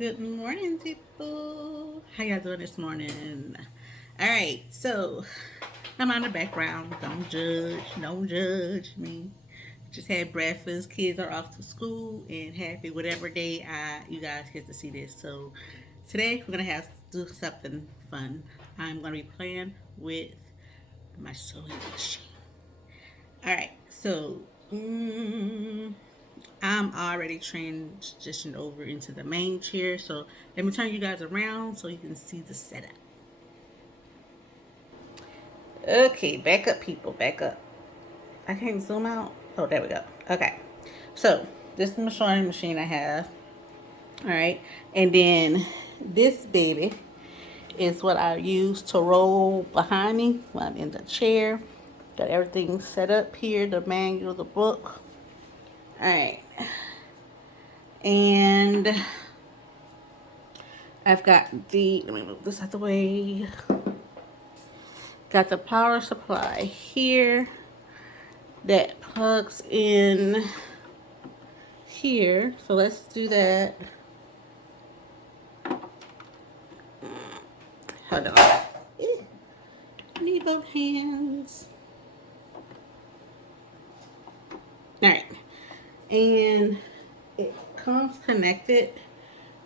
Good morning, people. How y'all doing this morning? All right, so I'm on the background. Don't judge me. Just had breakfast. Kids are off to school and happy whatever day you guys get to see this. So today we're gonna have to do something fun. I'm gonna be playing with my sewing machine. All right, so I'm already transitioned over into the main chair. So let me turn you guys around so you can see the setup. Okay, back up, people, back up. I can't zoom out. Oh, there we go. Okay, so this is the sewing machine I have. All right, and then this baby is what I use to roll behind me when I'm in the chair. Got everything set up here, the manual, the book. All right, and I've got let me move this out the way. Got the power supply here that plugs in here. So let's do that. Hold on. I need both hands. All right. And it comes connected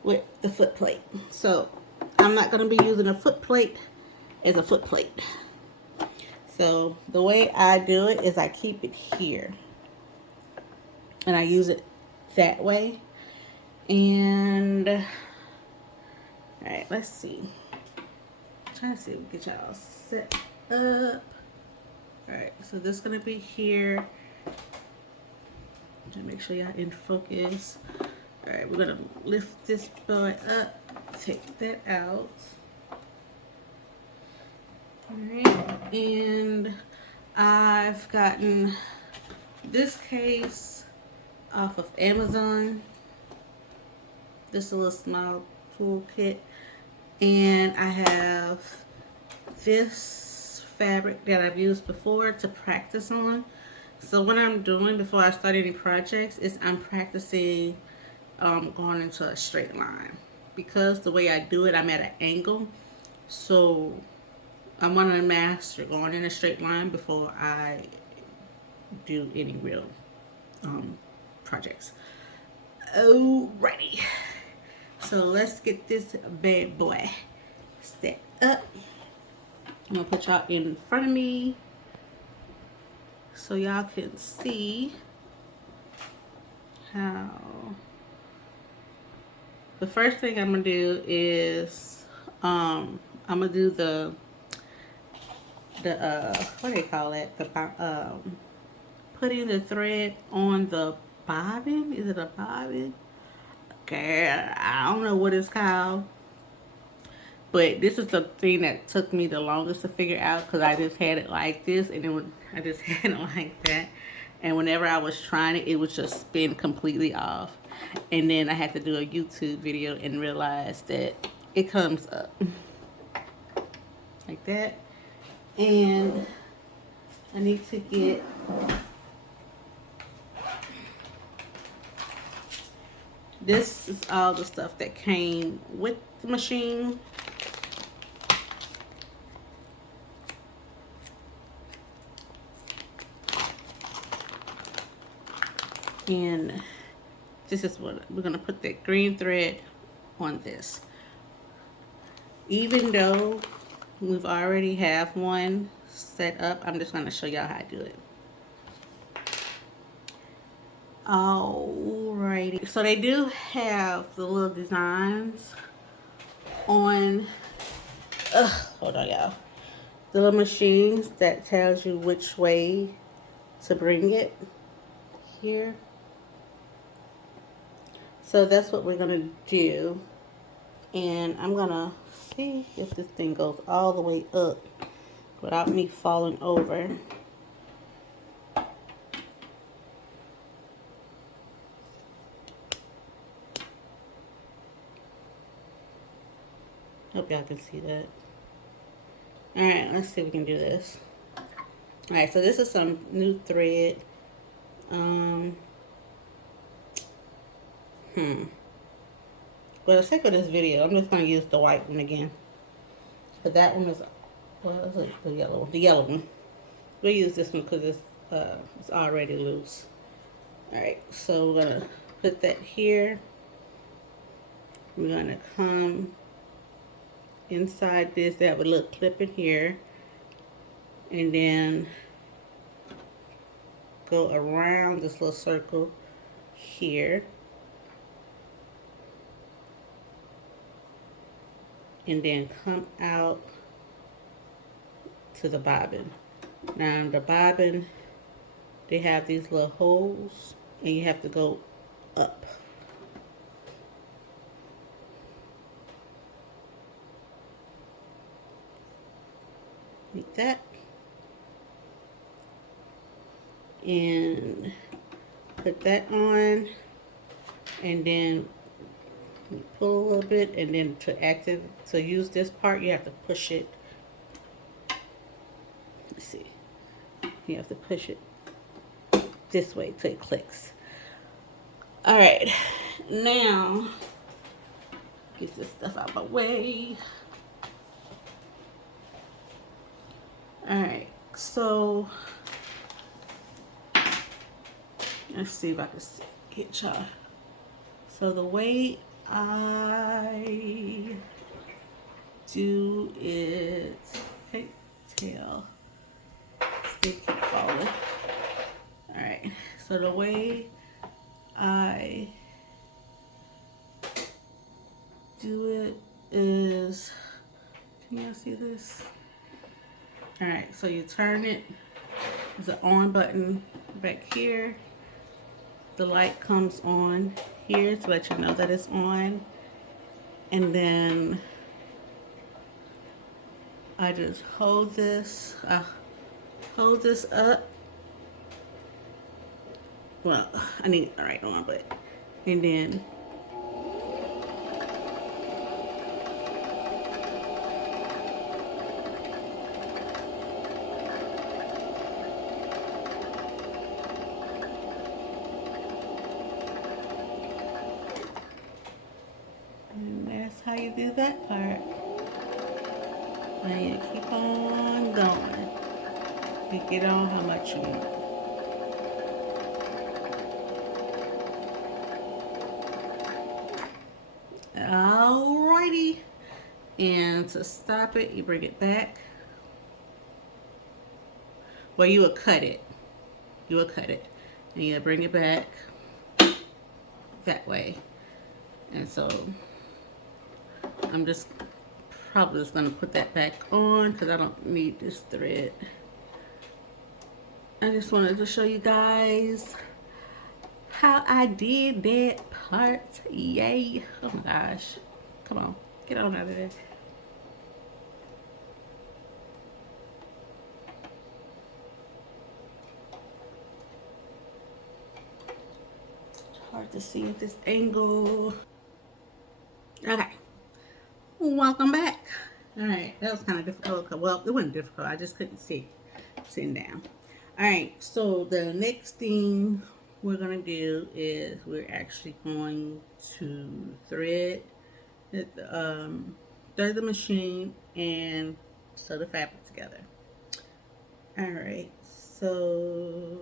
with the foot plate. So I'm not going to be using a foot plate as a foot plate. So the way I do it is I keep it here. And I use it that way. And all right, let's see. Trying to see if we get y'all set up. All right, so this is gonna be here. To make sure y'all in focus. All right, we're gonna lift this boy up, take that out. All right, and I've gotten this case off of Amazon. This is a little small toolkit, and I have this fabric that I've used before to practice on. So what I'm doing before I start any projects is I'm practicing going into a straight line, because the way I do it, I'm at an angle. So I want to master going in a straight line before I do any real projects. Alrighty. So let's get this bad boy set up. I'm gonna put y'all in front of me so y'all can see how. The first thing I'm gonna do is I'm gonna do the what do they call it, the putting the thread on the bobbin. Is it a bobbin? Okay, I don't know what it's called, but this is the thing that took me the longest to figure out, because I just had it like this, and then I just had it like that, and whenever I was trying it, it would just spin completely off. And then I had to do a YouTube video and realize that it comes up like that. And I need to get this is all the stuff that came with the machine. And this is what we're gonna put that green thread on this. Even though we've already have one set up, I'm just gonna show y'all how I do it. Alrighty, so they do have the little designs on, hold on y'all, the little machines that tells you which way to bring it here. So that's what we're gonna do. And I'm gonna see if this thing goes all the way up without me falling over. Hope y'all can see that. Alright, let's see if we can do this. Alright, so this is some new thread. For the sake of this video, I'm just going to use the white one again. But that one is, well, is it the yellow one? The yellow one. We'll use this one because it's already loose. Alright, so we're going to put that here. We're going to come inside this. They have a little clip in here. And then go around this little circle here. And then come out to the bobbin. Now the bobbin, they have these little holes and you have to go up. Like that. And put that on, and then pull a little bit, and then to use this part, you have to push it. Let's see. You have to push it this way till it clicks. All right, now get this stuff out of my way. All right, so let's see if I can get y'all. So the way I do it, tail, they keep falling. All right, so the way I do it is, can y'all see this? All right, so you turn it. There's an on button back here. The light comes on here to let you know that it's on. And then I just hold this up. Well, I need the right on, but, and then that's how you do that part. And you keep on going. You get on how much you want. Alrighty. And to stop it, you bring it back. Well, you would cut it. You would cut it. And you bring it back that way. And so I'm just probably just going to put that back on because I don't need this thread. I just wanted to show you guys how I did that part. Yay. Oh my gosh. Come on. Get on out of there. It's hard to see at this angle. Okay. Welcome back. Alright, that was kind of difficult. Well, it wasn't difficult. I just couldn't see sitting down. Alright, so the next thing we're going to do is we're actually going to thread the machine and sew the fabric together. Alright, so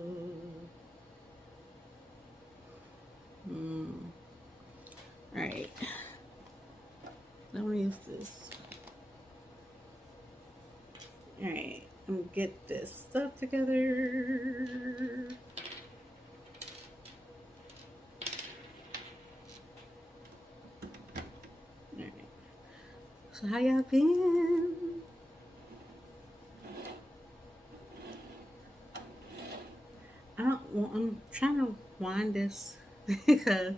alright, let me use this. Alright, I'm gonna get this stuff together. Alright, so how y'all been? I'm trying to wind this because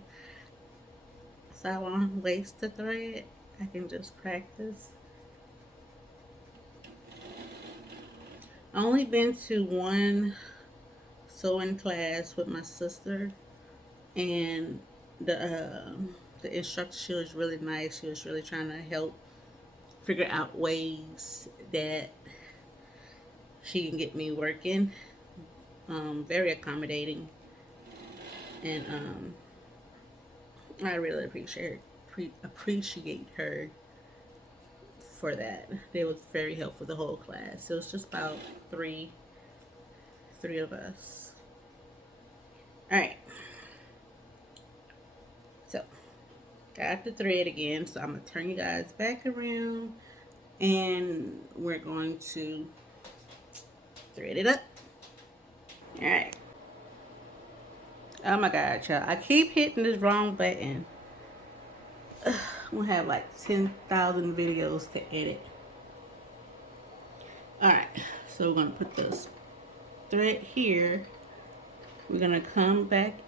so I won't waste the thread. I can just practice. I only been to one sewing class with my sister, and the instructor, she was really nice. She was really trying to help figure out ways that she can get me working. Very accommodating, and I really appreciate appreciate her for that. They was very helpful the whole class. It was just about three of us. All right. So got the thread again. So I'm gonna turn you guys back around, and we're going to thread it up. All right. Oh my God, y'all! I keep hitting this wrong button. I'm gonna have like 10,000 videos to edit. All right. So we're gonna put this thread here. We're gonna come back.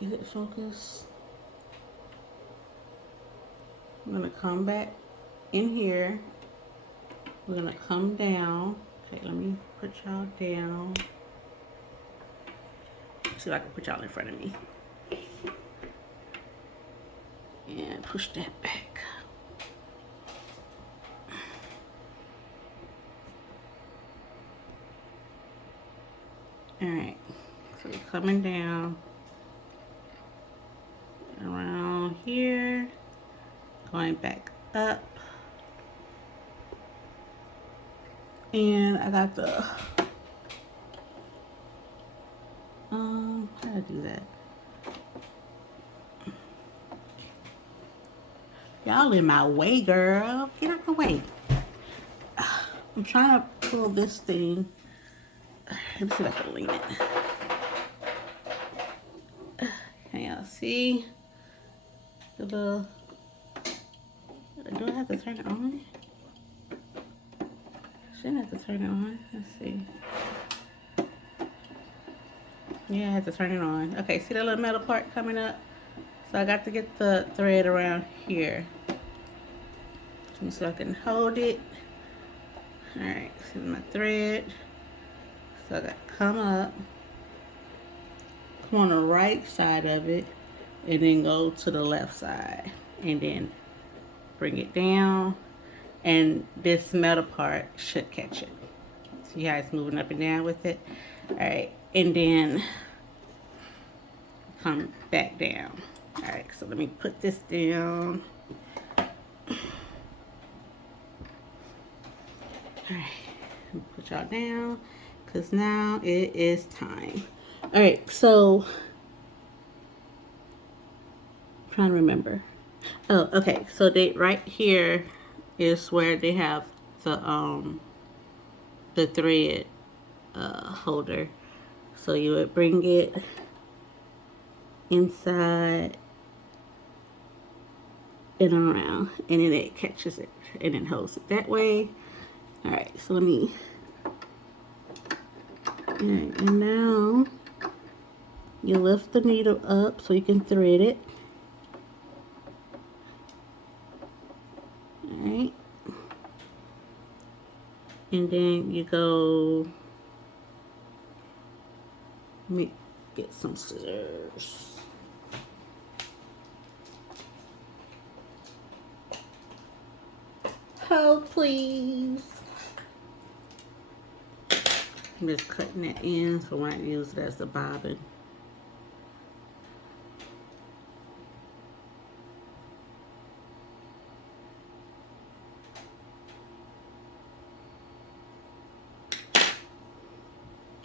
Is it focused? I'm gonna come back in here. We're gonna come down. Okay, let me put y'all down. See if I can put y'all in front of me. And push that back. Alright, so we're coming down around here, going back up. And I got the how do I do that? Y'all in my way, girl. Get out the way. I'm trying to pull this thing. Let me see if I can lean it. Can y'all see the little? Do I have to turn it on? Shouldn't have to turn it on. Let's see. Yeah, I have to turn it on. Okay, see that little metal part coming up? So I got to get the thread around here. So I can hold it. Alright, see my thread. So I got to come up. Come on the right side of it. And then go to the left side. And then bring it down. And this metal part should catch it. See how it's moving up and down with it? Alright, and then come back down. Alright, so let me put this down. Alright, put y'all down, because now it is time. Alright, so I'm trying to remember. Oh, okay, so they right here is where they have the thread holder. So you would bring it inside and around, and then it catches it and then holds it that way. All right, so let me. All right, and now you lift the needle up so you can thread it. All right, and then you go. Let me get some scissors. Hold, please. I'm just cutting that in so I might use it as the bobbin.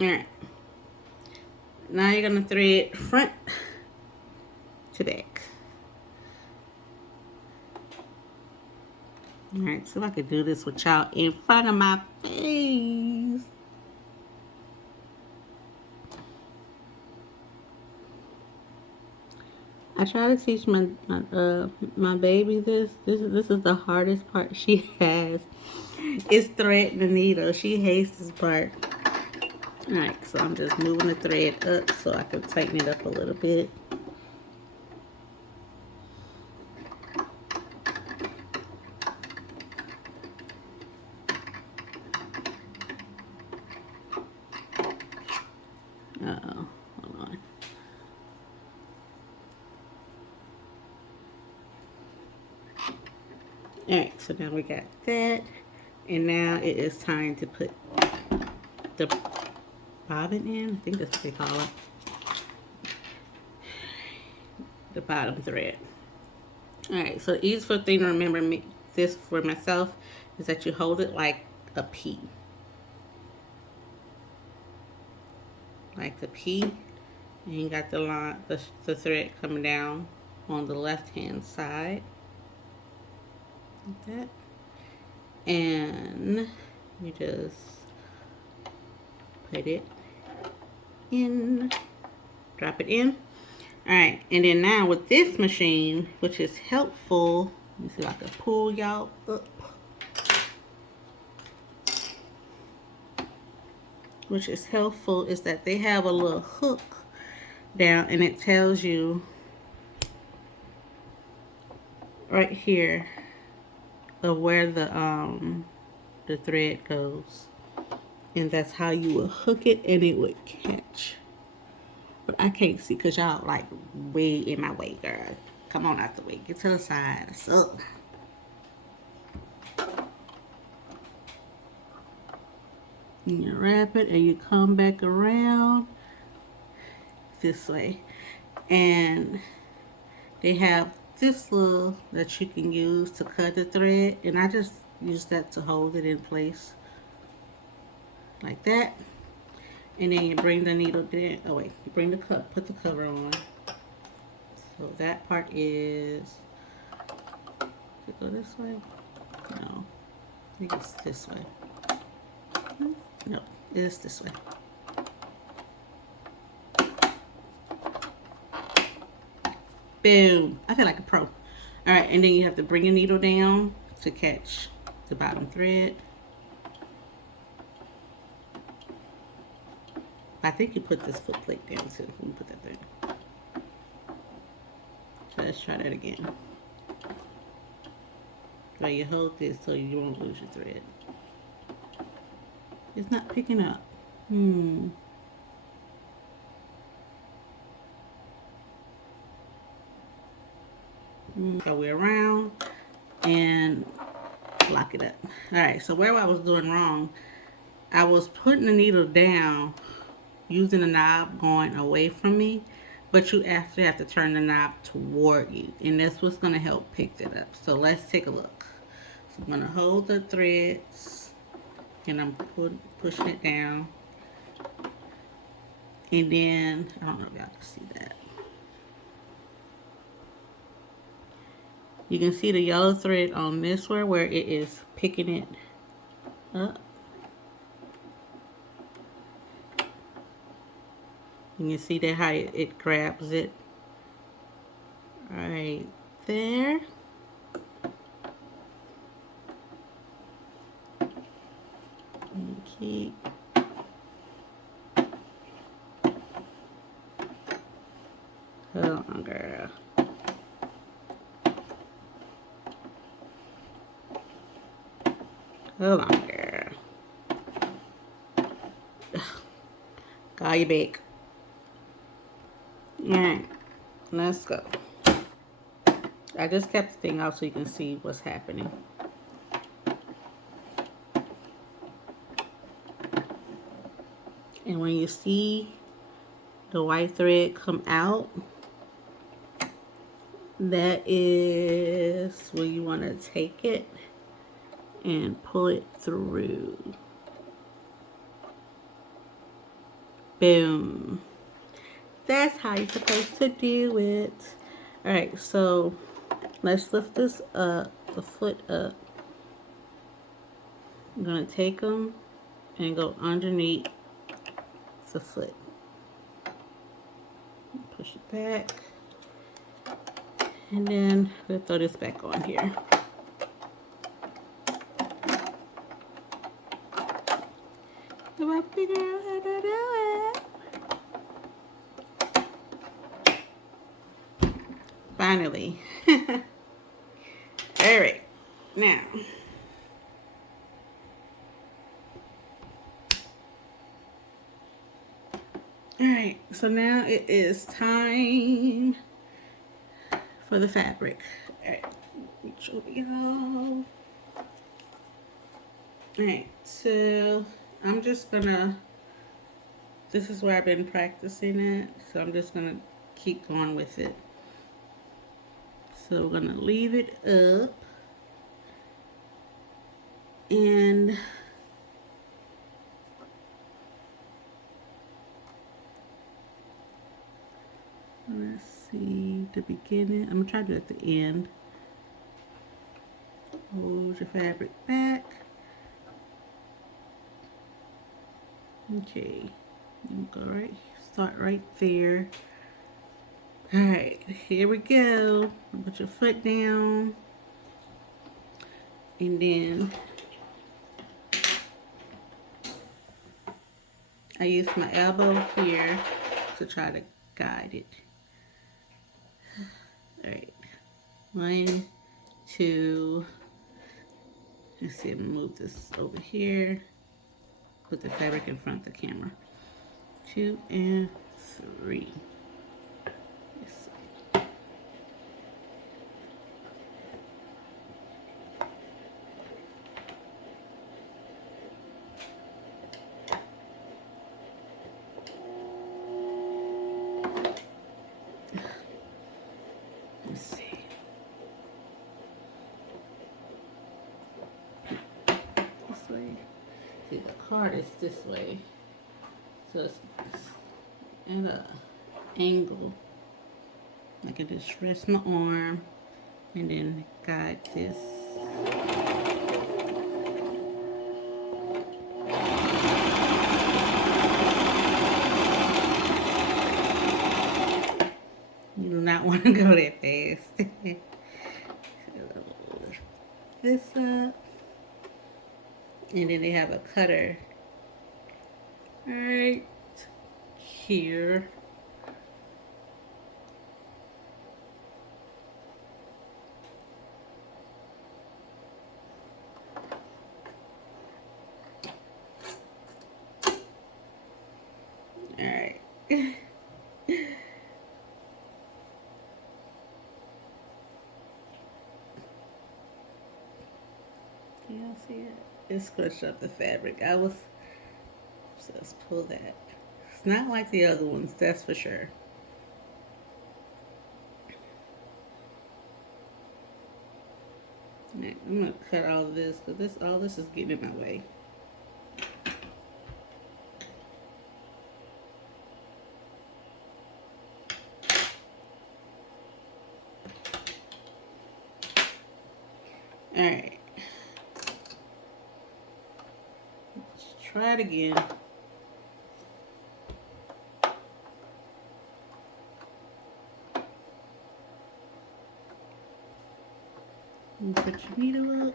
Alright. Now you're going to thread front to back. Alright, so if I could do this with y'all in front of my face. I try to teach my baby this. This is the hardest part she has. It's threading the needle. She hates this part. Alright, so I'm just moving the thread up so I can tighten it up a little bit. Uh-oh, hold on. Alright, so now we got that. And now it is time to put the bobbin in. I think that's what they call it. The bottom thread. Alright, so the easiest thing to remember this for myself is that you hold it like a P. Like the P. And you got the line, the thread coming down on the left hand side. Like that. And you just put it in, drop it in. Alright, and then now with this machine, which is helpful, let me see if I can pull y'all up. Which is helpful is that they have a little hook down and it tells you right here of where the thread goes. And that's how you will hook it and it would catch. But I can't see because y'all like way in my way, girl. Come on out the way. Get to the side. So. You wrap it and you come back around this way. And they have this little that you can use to cut the thread. And I just use that to hold it in place. Like that. And then you bring the needle down. Oh wait, you bring the put the cover on. So that part is, does it go this way? No, I think it's this way. No, it is this way. Boom. I feel like a pro. All right, and then you have to bring your needle down to catch the bottom thread. I think you put this foot plate down too. Let me put that there. So let's try that again. So you hold this so you won't lose your thread. It's not picking up. Go way around and lock it up. Alright, so where I was doing wrong, I was putting the needle down using the knob going away from me, but you actually have to turn the knob toward you, and that's what's going to help pick it up. So let's take a look. So I'm going to hold the threads and I'm pushing it down, and then I don't know if y'all can see that. You can see the yellow thread on this one where it is picking it up. You can see that how it grabs it right there. And keep. Hold on, girl. Hold on, girl. Call you back. Alright, let's go. I just kept the thing out so you can see what's happening. And when you see the white thread come out, that is where you want to take it and pull it through. Boom. That's how you're supposed to do it. Alright, so let's lift this up, the foot up. I'm going to take them and go underneath the foot. Push it back. And then we'll throw this back on here. If I figure out how to do it. Finally. Alright, now. Alright, so now it is time for the fabric. Alright, let me show y'all. Alright, so I'm just gonna, this is where I've been practicing it, so I'm just gonna keep going with it. So we're gonna leave it up, and let's see the beginning. I'm gonna try to do it at the end. Hold your fabric back. Okay, you go right, start right there. All right, here we go. Put your foot down, and then I use my elbow here to try to guide it. All right, 1, 2. Let's see, I'm gonna move this over here. Put the fabric in front of the camera. 2 and 3. Yes. Let's see. This way. See, the card is this way, so it's at a angle. I can just rest my arm and then guide this. You do not want to go that fast. This up, and then they have a cutter right here. All right. Y'all see it? It squished up the fabric. So let's pull that. It's not like the other ones, that's for sure. Right, I'm gonna cut all of this because all this is getting in my way. All right. Let's try it again. And put your needle up.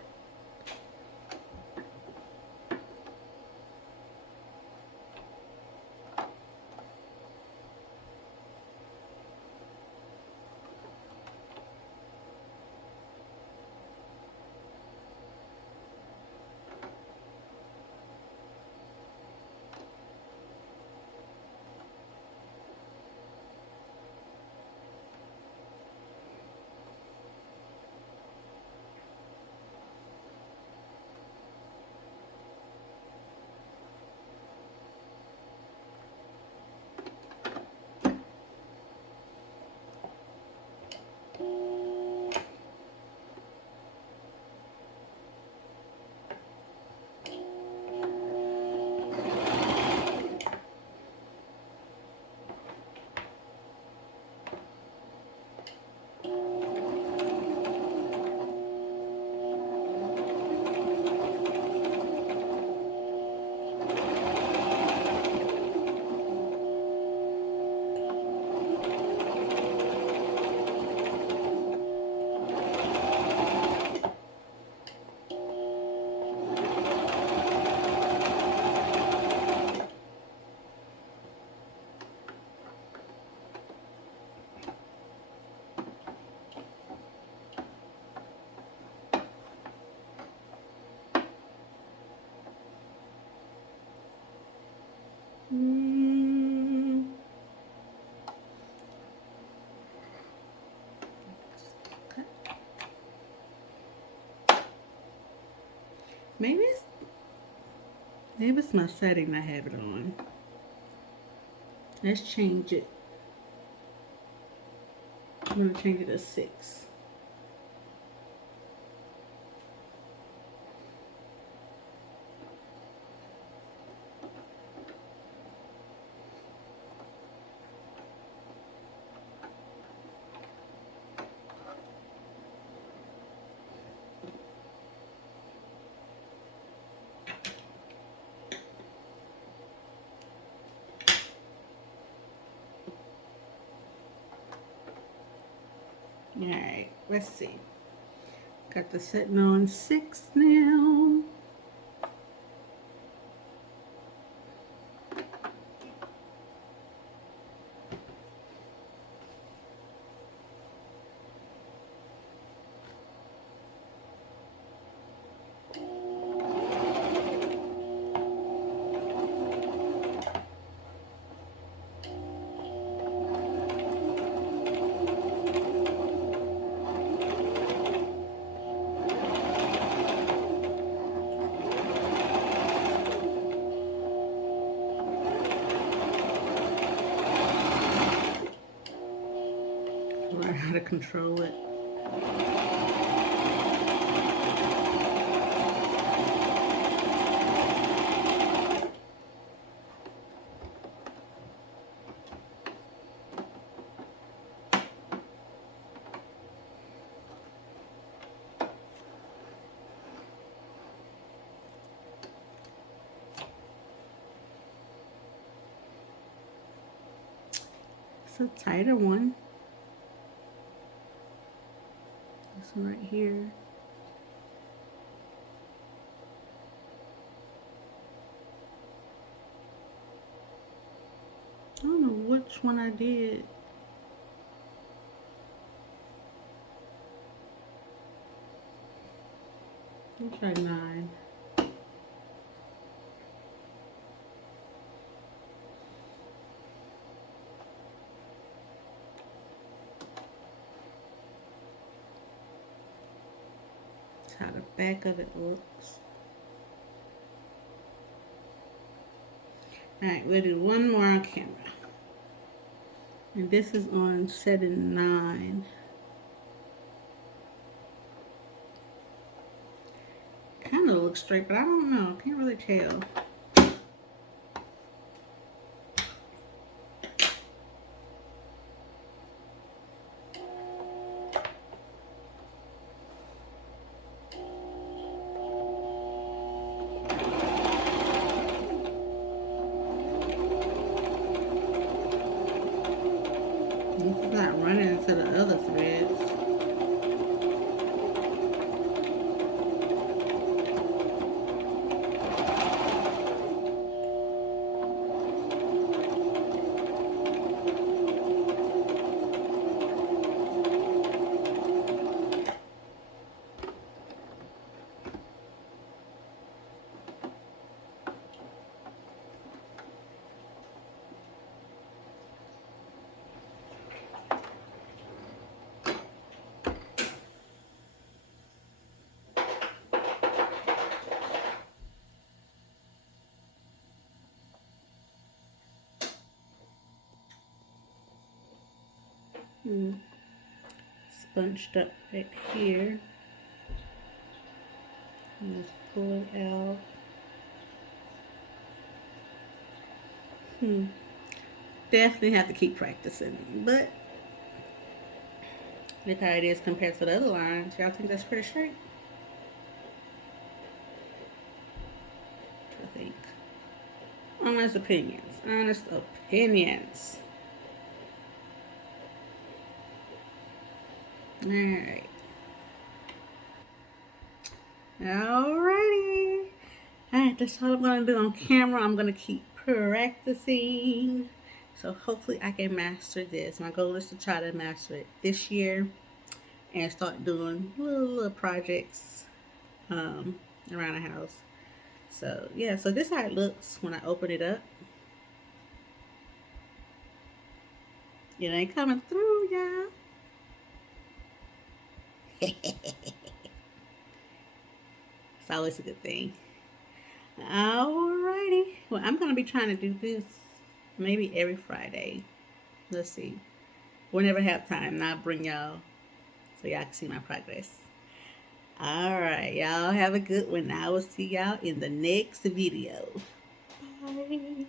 Maybe it's my setting I have it on. Let's change it. I'm gonna change it to 6. Alright, let's see. Got the setting on 6 now. Learn how to control it. It's a tighter one. This one right here. I don't know which one I did. I'll try 9. That's how the back of it looks. Alright, we'll do one more on camera. And this is on setting 9. Kind of looks straight, but I don't know. Can't really tell. It's not running into the other threads. Bunched up right here. And just pull it out. Definitely have to keep practicing, but look how it is compared to the other lines. Y'all think that's pretty straight? I think. Honest opinions. Honest opinions. Alright. Alrighty. Alright, that's all I'm going to do on camera. I'm going to keep practicing. So hopefully I can master this. My goal is to try to master it this year and start doing little projects around the house. So yeah, so this is how it looks when I open it up. It ain't coming through, y'all. It's always a good thing. Alrighty. Well, I'm going to be trying to do this maybe every Friday. Let's see. Whenever I have time, and I'll bring y'all so y'all can see my progress. Alright, y'all have a good one. I will see y'all in the next video. Bye.